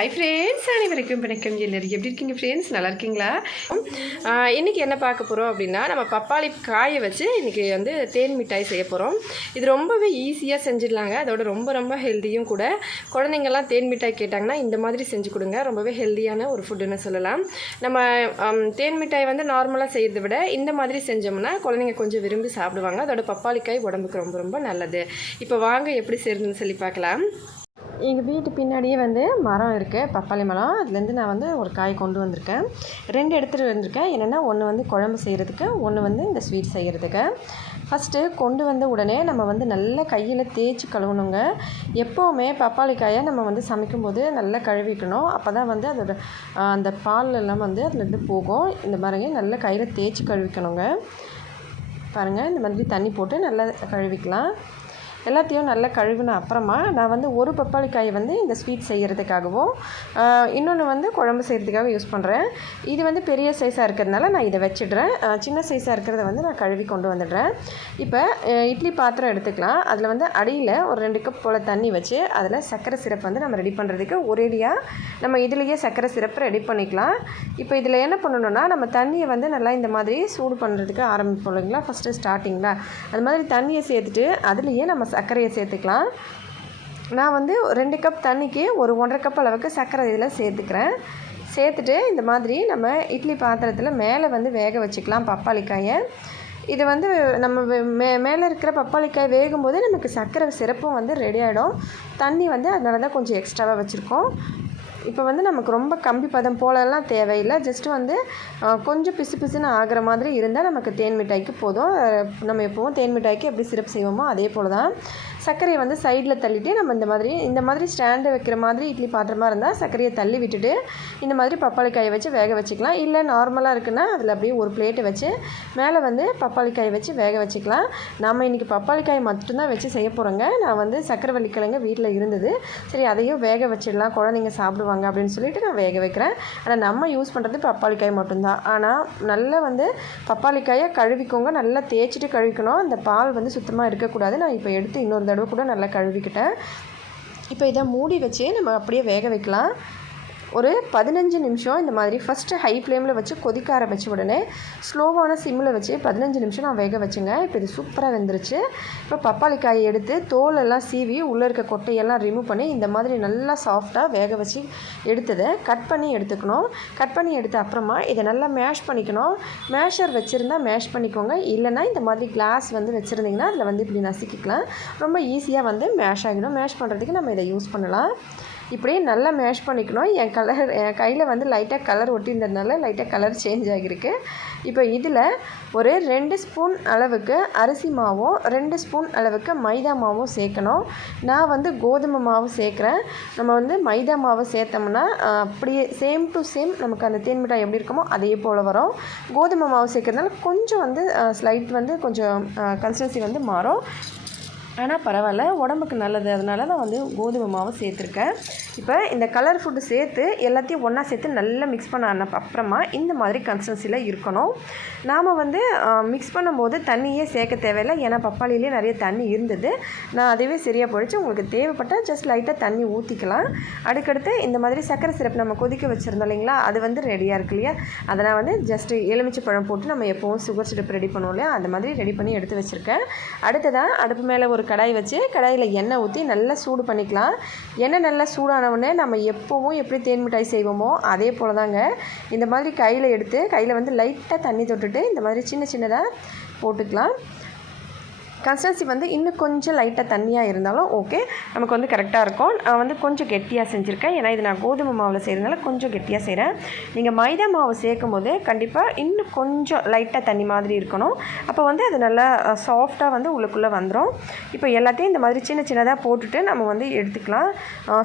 Hi friends, அனைவருக்கும் வணக்கம். எல்லாரும் எப்படி இருக்கீங்க ஃப்ரெண்ட்ஸ்? நல்லா இருக்கீங்களா? இன்றைக்கி என்ன பார்க்க போகிறோம் அப்படின்னா, நம்ம பப்பாளி காயை வச்சு இன்றைக்கி வந்து தேன் மிட்டாய் செய்ய போகிறோம். இது ரொம்பவே ஈஸியாக செஞ்சிடலாங்க. அதோட ரொம்ப ஹெல்த்தியும் கூட. குழந்தைங்கள்லாம் தேன் மிட்டாய் கேட்டாங்கன்னா இந்த மாதிரி செஞ்சு கொடுங்க. ரொம்பவே ஹெல்த்தியான ஒரு ஃபுட்டுன்னு சொல்லலாம். நம்ம தேன் மிட்டாய் வந்து நார்மலாக செய்கிறத விட இந்த மாதிரி செஞ்சோம்னா குழந்தைங்க கொஞ்சம் விரும்பி சாப்பிடுவாங்க. அதோட பப்பாளிக்காய் உடம்புக்கு ரொம்ப நல்லது. இப்போ வாங்க எப்படி செய்கிறதுன்னு சொல்லி பார்க்கலாம். எங்கள் வீட்டு பின்னாடியே வந்து மரம் இருக்குது, பப்பாளி மரம். அதுலேருந்து நான் வந்து ஒரு காய் கொண்டு வந்திருக்கேன். 2 எடுத்துகிட்டு வந்திருக்கேன். என்னென்னா ஒன்று வந்து குழம்பு செய்கிறதுக்கு, ஒன்று வந்து இந்த ஸ்வீட் செய்கிறதுக்கு. ஃபஸ்ட்டு கொண்டு வந்த உடனே நம்ம வந்து நல்லா கையில் தேய்ச்சி கழுவணுங்க. எப்போவுமே பப்பாளி காயை நம்ம வந்து சமைக்கும்போது நல்லா கழுவிக்கணும். அப்போ தான் வந்து அதோட அந்த பால் எல்லாம் வந்து அதுலேருந்து போகும். இந்த மாதிரி நல்லா கையில் தேய்ச்சி கழுவிக்கணுங்க. பாருங்கள், இந்த மாதிரி தண்ணி போட்டு நல்லா கழுவிக்கலாம். எல்லாத்தையும் நல்லா கழுவின அப்புறமா நான் வந்து ஒரு பப்பாளிக்காயை வந்து இந்த ஸ்வீட் செய்கிறதுக்காகவும் இன்னொன்று வந்து குழம்பு செய்கிறதுக்காக யூஸ் பண்ணுறேன். இது வந்து பெரிய சைஸாக இருக்கிறதுனால நான் இதை வச்சிடுறேன். சின்ன சைஸாக இருக்கிறத வந்து நான் கழுவி கொண்டு வந்துடுறேன். இப்போ இட்லி பாத்திரம் எடுத்துக்கலாம். அதில் வந்து அடியில் ஒரு 2 கப் போல் தண்ணி வச்சு அதில் சர்க்கரை சிரப் வந்து நம்ம ரெடி பண்ணுறதுக்கு ஒரேடியாக நம்ம இதுலேயே சர்க்கரை சிரப் ரெடி பண்ணிக்கலாம். இப்போ இதில் என்ன பண்ணணுன்னா, நம்ம தண்ணியை வந்து நல்லா இந்த மாதிரி சூடு பண்ணுறதுக்கு ஆரம்பிப்போம் இல்லைங்களா, ஃபஸ்ட்டு ஸ்டார்டிங்கில். அது மாதிரி தண்ணியை சேர்த்துட்டு அதுலேயே நம்ம சர்க்கரையை சேர்த்துக்கலாம். நான் வந்து 2 கப் தண்ணிக்கு ஒரு 1.5 கப் அளவுக்கு சர்க்கரை இதில் சேர்த்துக்கிறேன். சேர்த்துட்டு இந்த மாதிரி நம்ம இட்லி பாத்திரத்தில் மேலே வந்து வேக வச்சுக்கலாம் பப்பாளிக்காயை. இது வந்து நம்ம மேலே இருக்கிற பப்பாளிக்காய் வேகும்போது நமக்கு சர்க்கரை சிரப்பும் வந்து ரெடி ஆகிடும். தண்ணி வந்து அதனால தான் கொஞ்சம் எக்ஸ்ட்ராவாக வச்சுருக்கோம். இப்போ வந்து நமக்கு ரொம்ப கம்பி பதம் போலலாம் தேவையில்லை. ஜஸ்ட்டு வந்து கொஞ்சம் பிசுன்னு ஆகிற மாதிரி இருந்தால் நமக்கு தேன் மிட்டாய்க்கு போதும். நம்ம எப்போவும் தேன் மிட்டாய்க்கு எப்படி சிரப் செய்வோமோ அதே போல் தான். சர்க்கரையை வந்து சைடில் தள்ளிவிட்டு நம்ம இந்த மாதிரி ஸ்டாண்டு வைக்கிற மாதிரி இட்லி பாத்திரமாக இருந்தால் சர்க்கரையை தள்ளி விட்டுட்டு இந்த மாதிரி பப்பாளிக்காயை வச்சு வேக வச்சுக்கலாம். இல்லை நார்மலாக இருக்குன்னா அதில் அப்படியே ஒரு பிளேட்டை வச்சு மேலே வந்து பப்பாளிக்காயை வச்சு வேக வச்சுக்கலாம். நம்ம இன்றைக்கி பப்பாளிக்காயை மட்டும்தான் வச்சு செய்ய போகிறோங்க. நான் வந்து சக்கரவள்ளி கிழங்கு வீட்டில் இருந்தது, சரி அதையும் வேக வச்சிடலாம், குழந்தைங்க சாப்பிடுவாங்க அப்படின்னு சொல்லிட்டு நான் வேக வைக்கிறேன். ஆனால் நம்ம யூஸ் பண்ணுறது பப்பாளிக்காய் மட்டும்தான். ஆனால் நல்லா வந்து பப்பாளிக்காயை கழுவிக்கோங்க, நல்லா தேய்ச்சிட்டு கழுவிக்கணும். அந்த பால் வந்து சுத்தமாக இருக்கக்கூடாது. நான் இப்போ எடுத்து இன்னொரு தடவை கூட நல்லா கழுவிக்கிட்டேன். இப்போ இதை மூடி வச்சு நம்ம அப்படியே வேக வைக்கலாம். ஒரு 15 நிமிஷம் இந்த மாதிரி ஃபஸ்ட்டு ஹை ஃப்ளேமில் வச்சு கொதிக்க ஆரம்பித்த உடனே ஸ்லோவான சிம்மில் வச்சு 15 நிமிஷம் நான் வேக வச்சுங்க. இப்போ இது சூப்பராக வெந்துருச்சு. இப்போ பப்பாளிக்காயை எடுத்து தோலெல்லாம் சீவி உள்ளே இருக்க கொட்டையெல்லாம் ரிமூவ் பண்ணி இந்த மாதிரி நல்லா சாஃப்டாக வேக வச்சு எடுத்ததை கட் பண்ணி எடுத்துக்கணும். கட் பண்ணி எடுத்த அப்புறமா இதை நல்லா மேஷ் பண்ணிக்கணும். மேஷர் வச்சுருந்தா மேஷ் பண்ணிக்கோங்க. இல்லைனா இந்த மாதிரி கிளாஸ் வந்து வச்சுருந்திங்கன்னா அதில் வந்து இப்படி நசுக்கிக்கலாம். ரொம்ப ஈஸியாக வந்து மேஷ் ஆகிடும். மேஷ் பண்ணுறதுக்கு நம்ம இதை யூஸ் பண்ணலாம். இப்படியே நல்லா மேஷ் பண்ணிக்கணும். என் கையில் வந்து லைட்டாக கலர் ஒட்டியிருந்ததுனால லைட்டாக கலர் சேஞ்ச் ஆகியிருக்கு. இப்போ இதில் ஒரு 2 ஸ்பூன் அளவுக்கு அரிசி மாவும் 2 ஸ்பூன் அளவுக்கு மைதா மாவும் சேர்க்கணும். நான் வந்து கோதுமை மாவு சேர்க்குறேன். நம்ம வந்து மைதா மாவு சேர்த்தோம்னா அப்படியே சேம் டு சேம் நமக்கு அந்த தேன் மிட்டாய் எப்படி இருக்குமோ அதே போல் வரும். கோதுமை மாவு சேர்க்கறதுனால கொஞ்சம் வந்து ஸ்லைட் வந்து கொஞ்சம் கன்சிஸ்டன்சி வந்து மாறும். ஆனால் பரவாயில்ல, உடம்புக்கு நல்லது. அதனால நான் வந்து கோதுமை மாவு சேர்த்துருக்கேன். இப்போ இந்த கலர் ஃபுட்டு சேர்த்து எல்லாத்தையும் ஒன்றா சேர்த்து நல்லா மிக்ஸ் பண்ண அப்புறமா இந்த மாதிரி கன்சிஸ்டன்சியில் இருக்கணும். நாம் வந்து மிக்ஸ் பண்ணும்போது தண்ணியே சேர்க்க தேவையில்லை. ஏன்னா பப்பாளியிலே நிறைய தண்ணி இருந்தது. நான் அதுவே சரியாக போயிடுச்சு. உங்களுக்கு தேவைப்பட்டால் ஜஸ்ட் லைட்டாக தண்ணி ஊற்றிக்கலாம். அதுக்கடுத்து இந்த மாதிரி சர்க்கரை சிரப் நம்ம கொதிக்க வச்சுருந்தோம் இல்லைங்களா, அது வந்து ரெடியாக இருக்கு இல்லையா, அதை நான் வந்து ஜஸ்ட்டு எலுமிச்சை பழம் போட்டு நம்ம எப்போவும் சுகர் சிரப் ரெடி பண்ணுவோம் இல்லையா, அந்த மாதிரி ரெடி பண்ணி எடுத்து வச்சுருக்கேன். அடுத்ததான் அடுப்பு மேலே ஒரு கடாய் வச்சு கடாயில் எண்ணெய் ஊற்றி நல்லா சூடு பண்ணிக்கலாம். எண்ணெய் நல்லா சூடானவுடனே நம்ம எப்போவும் எப்படி தேன் மிட்டாய் செய்வோமோ அதே போல் தாங்க இந்த மாதிரி கையில் எடுத்து கையில் வந்து லைட்டாக தண்ணி தொட்டுட்டு இந்த மாதிரி சின்னதாக போட்டுக்கலாம். கன்சிஸ்டன்சி வந்து இன்னும் கொஞ்சம் லைட்டாக தண்ணியாக இருந்தாலும் ஓகே, நமக்கு வந்து கரெக்டாக இருக்கும். நான் வந்து கொஞ்சம் கெட்டியாக செஞ்சுருக்கேன். ஏன்னா இது நான் கோதுமை மாவில் செய்கிறதுனால கொஞ்சம் கெட்டியாக செய்கிறேன். நீங்கள் மைதா மாவு சேர்க்கும் போது கண்டிப்பாக இன்னும் கொஞ்சம் லைட்டாக தண்ணி மாதிரி இருக்கணும். அப்போ வந்து அது நல்லா சாஃப்டாக வந்து உள்ளுக்குள்ளே வந்துடும். இப்போ எல்லாத்தையும் இந்த மாதிரி சின்னதாக போட்டுட்டு நம்ம வந்து எடுத்துக்கலாம்.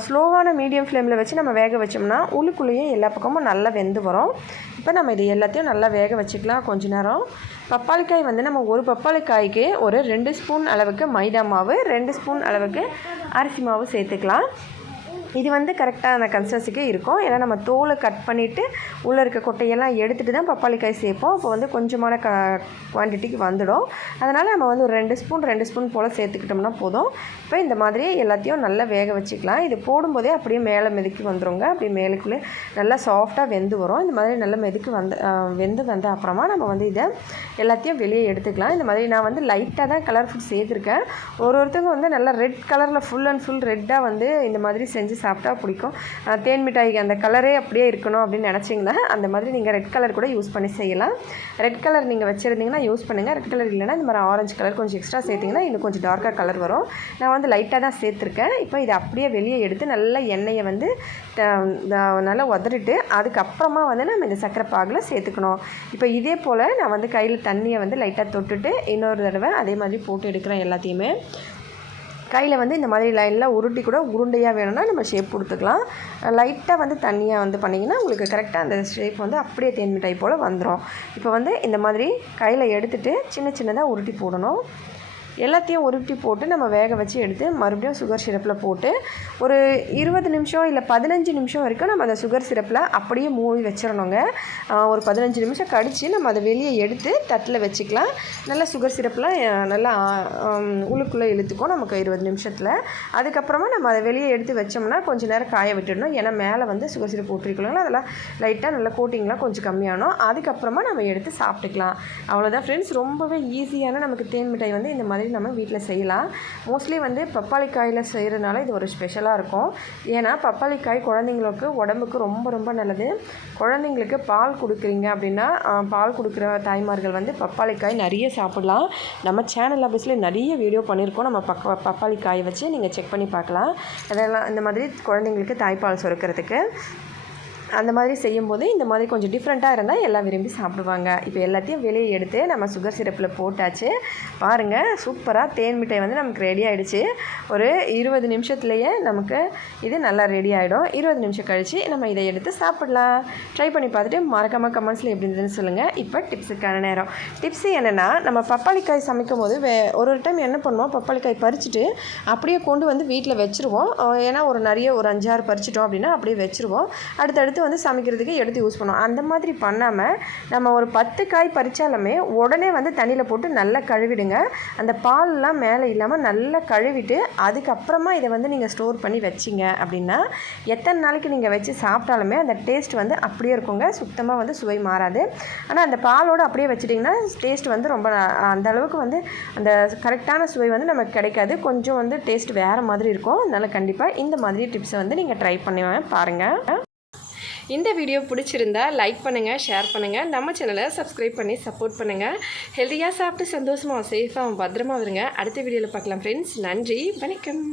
ஸ்லோவான மீடியம் ஃப்ளேமில் வச்சு நம்ம வேக வச்சோம்னா உள்ளுக்குள்ளேயே எல்லா பக்கமும் நல்லா வெந்து வரும். இப்போ நம்ம இது எல்லாத்தையும் நல்லா வேக வச்சுக்கலாம் கொஞ்ச நேரம். பப்பாளிக்காய் வந்து நம்ம ஒரு பப்பாளிக்காய்க்கு ஒரு 2 ஸ்பூன் அளவுக்கு மைதா மாவு, 2 ஸ்பூன் அளவுக்கு அரிசி மாவு சேர்த்துக்கலாம். இது வந்து கரெக்டாக அந்த கன்சிஸ்டன்சிக்கு இருக்கும். ஏன்னா நம்ம தோலை கட் பண்ணிவிட்டு உள்ளே இருக்க கொட்டையெல்லாம் எடுத்துகிட்டு தான் பப்பாளி காய் சேர்ப்போம். அப்போ வந்து கொஞ்சமான குவான்டிட்டிக்கு வந்துடும். அதனால் நம்ம வந்து ஒரு 2 ஸ்பூன் போல் சேர்த்துக்கிட்டோம்னா போதும். இப்போ இந்த மாதிரி எல்லாத்தையும் நல்லா வேக வச்சுக்கலாம். இது போடும்போதே அப்படியே மேலே மெதுக்கி வந்துடுங்க. அப்படியே மேலுக்குள்ளே நல்லா சாஃப்டாக வெந்து வரும். இந்த மாதிரி நல்லா மெதுக்கி வெந்து வந்த அப்புறமா நம்ம வந்து இதை எல்லாத்தையும் வெளியே எடுத்துக்கலாம். இந்த மாதிரி நான் வந்து லைட்டாக தான் கலர் ஃபுட் சேர்த்துருக்கேன். ஒருத்தவங்க வந்து நல்லா ரெட் கலரில் ஃபுல் அண்ட் ஃபுல் ரெட்டாக வந்து இந்த மாதிரி செஞ்சு சாப்பிட்டா பிடிக்கும். தேன் மிட்டாய்க்கு அந்த கலரே அப்படியே இருக்கணும் அப்படின்னு நினச்சிங்கன்னா அந்த மாதிரி நீங்கள் ரெட் கலர் கூட யூஸ் பண்ணி செய்யலாம். ரெட் கலர் நீங்கள் வச்சுருந்தீங்கன்னா யூஸ் பண்ணுங்கள். ரெட் கலர் இல்லைன்னா இந்த மாதிரி ஆரஞ்சு கலர் கொஞ்சம் எக்ஸ்ட்ரா சேர்த்திங்கன்னா இன்னும் கொஞ்சம் டார்க்காக கலர் வரும். நான் வந்து லைட்டாக தான் சேர்த்துருக்கேன். இப்போ இதை அப்படியே வெளியே எடுத்து நல்லா எண்ணெயை வந்து நல்லா உதறிட்டு அதுக்கப்புறமா வந்து நம்ம இந்த சர்க்கரை பாகில் சேர்த்துக்கணும். இப்போ இதே போல் நான் வந்து கையில் தண்ணியை வந்து லைட்டாக தொட்டுட்டு இன்னொரு தடவை அதே மாதிரி போட்டு எடுக்கிறேன். எல்லாத்தையுமே கையில் வந்து இந்த மாதிரி லைனில் உருட்டி கூட உருண்டையாக வேணும்னா நம்ம ஷேப் கொடுத்துக்கலாம். லைட்டாக வந்து தண்ணியாக வந்து பண்ணிங்கன்னா உங்களுக்கு கரெக்டாக அந்த ஷேப் வந்து அப்படியே தேன் மிட்டாய் போல் வந்துடும். இப்போ வந்து இந்த மாதிரி கையில் எடுத்துகிட்டு சின்னதாக உருட்டி போடணும். எல்லாத்தையும் உருட்டி போட்டு நம்ம வேக வச்சு எடுத்து மறுபடியும் சுகர் சிரப்பில் போட்டு ஒரு 20 நிமிஷம் இல்லை 15 நிமிஷம் வரைக்கும் நம்ம அந்த சுகர் சிரப்பில் அப்படியே மூடி வச்சிடணுங்க. ஒரு 15 நிமிஷம் கழித்து நம்ம அதை வெளியே எடுத்து தட்டில் வச்சுக்கலாம். நல்லா சுகர் சிரப்பில் நல்லா உள்ளுக்குள்ளே இழுத்துக்கும் நமக்கு 20 நிமிஷத்தில். அதுக்கப்புறமா நம்ம அதை வெளியே எடுத்து வச்சோம்னா கொஞ்சம் நேரம் காய விட்டுடணும். ஏன்னா மேலே வந்து சுகர் சிரப் போட்டிருக்கலாம். அதெல்லாம் லைட்டாக நல்லா கோட்டிங்லாம் கொஞ்சம் கம்மியானோம். அதுக்கப்புறமா நம்ம எடுத்து சாப்பிட்டுக்கலாம். அவ்வளோதான் ஃப்ரெண்ட்ஸ். ரொம்பவே ஈஸியான நமக்கு தேன் மிட்டாய் வந்து இந்த மாதிரி நம்ம வீட்டில் செய்யலாம். மோஸ்ட்லி வந்து பப்பாளி காயில் செய்கிறதுனால இது ஒரு ஸ்பெஷலாக இருக்கும். ஏன்னா பப்பாளி காய் குழந்தைங்களுக்கு உடம்புக்கு ரொம்ப ரொம்ப நல்லது. குழந்தைங்களுக்கு பால் கொடுக்குறீங்க அப்படின்னா பால் கொடுக்குற தாய்மார்கள் வந்து பப்பாளி காய் நிறைய சாப்பிடலாம். நம்ம சேனல் ஆஃபீஸில் நிறைய வீடியோ பண்ணியிருக்கோம். நம்ம பப்பாளி காய் வச்சு நீங்கள் செக் பண்ணி பார்க்கலாம். அதெல்லாம் இந்த மாதிரி குழந்தைங்களுக்கு தாய்ப்பால் சுரக்கிறதுக்கு அந்த மாதிரி செய்யும்போது இந்த மாதிரி கொஞ்சம் டிஃப்ரெண்ட்டாக இருந்தால் எல்லாம் விரும்பி சாப்பிடுவாங்க. இப்போ எல்லாத்தையும் வெளியே எடுத்து நம்ம சுகர் சிரப்பில் போட்டாச்சு. பாருங்கள், சூப்பராக தேன் மிட்டாய் வந்து நமக்கு ரெடி ஆகிடுச்சு. ஒரு 20 நிமிஷத்துலேயே நமக்கு இது நல்லா ரெடி ஆகிடும். 20 நிமிஷம் கழித்து நம்ம இதை எடுத்து சாப்பிடலாம். ட்ரை பண்ணி பார்த்துட்டு மறக்காமல் கமெண்ட்ஸில் எப்படி இருந்ததுன்னு சொல்லுங்கள். இப்போ டிப்ஸுக்கான நேரம். டிப்ஸு என்னென்னா, நம்ம பப்பாளிக்காய் சமைக்கும் போது ஒரு டைம் என்ன பண்ணுவோம், பப்பாளிக்காய் பறிச்சுட்டு அப்படியே கொண்டு வந்து வீட்டில் வச்சுருவோம். ஏன்னா ஒரு 5-6 பறிச்சிட்டோம் அப்படின்னா அப்படியே வச்சுருவோம். அடுத்தடுத்து வந்து சமைக்கிறதுக்கு எடுத்து யூஸ் பண்ணுவோம். அந்த மாதிரி பண்ணாமல் நம்ம ஒரு 10 காய் பறித்தாலுமே உடனே வந்து தண்ணியில் போட்டு நல்லா கழுவிடுங்க. அந்த பால்லாம் மேலே இல்லாமல் நல்லா கழுவிட்டு அதுக்கப்புறமா இதை வந்து நீங்கள் ஸ்டோர் பண்ணி வச்சிங்க அப்படின்னா எத்தனை நாளைக்கு நீங்கள் வச்சு சாப்பிட்டாலுமே அந்த டேஸ்ட் வந்து அப்படியே இருக்குங்க. சுத்தமாக வந்து சுவை மாறாது. ஆனால் அந்த பாலோடு அப்படியே வச்சிட்டிங்கன்னா டேஸ்ட் வந்து ரொம்ப அந்த அளவுக்கு வந்து அந்த கரெக்டான சுவை வந்து நமக்கு கிடைக்காது. கொஞ்சம் வந்து டேஸ்ட் வேறு மாதிரி இருக்கும். அதனால் கண்டிப்பாக இந்த மாதிரி டிப்ஸை வந்து நீங்கள் ட்ரை பண்ணி பாருங்கள். இந்த வீடியோ பிடிச்சிருந்தா லைக் பண்ணுங்கள், ஷேர் பண்ணுங்கள், நம்ம சேனலை சப்ஸ்கிரைப் பண்ணி சப்போர்ட் பண்ணுங்கள். ஹெல்த்தியாக சாப்பிட்டு சந்தோஷமாக சேஃபாக பத்திரமா வருங்க. அடுத்த வீடியோவில் பார்க்கலாம் ஃப்ரெண்ட்ஸ். நன்றி, வணக்கம்.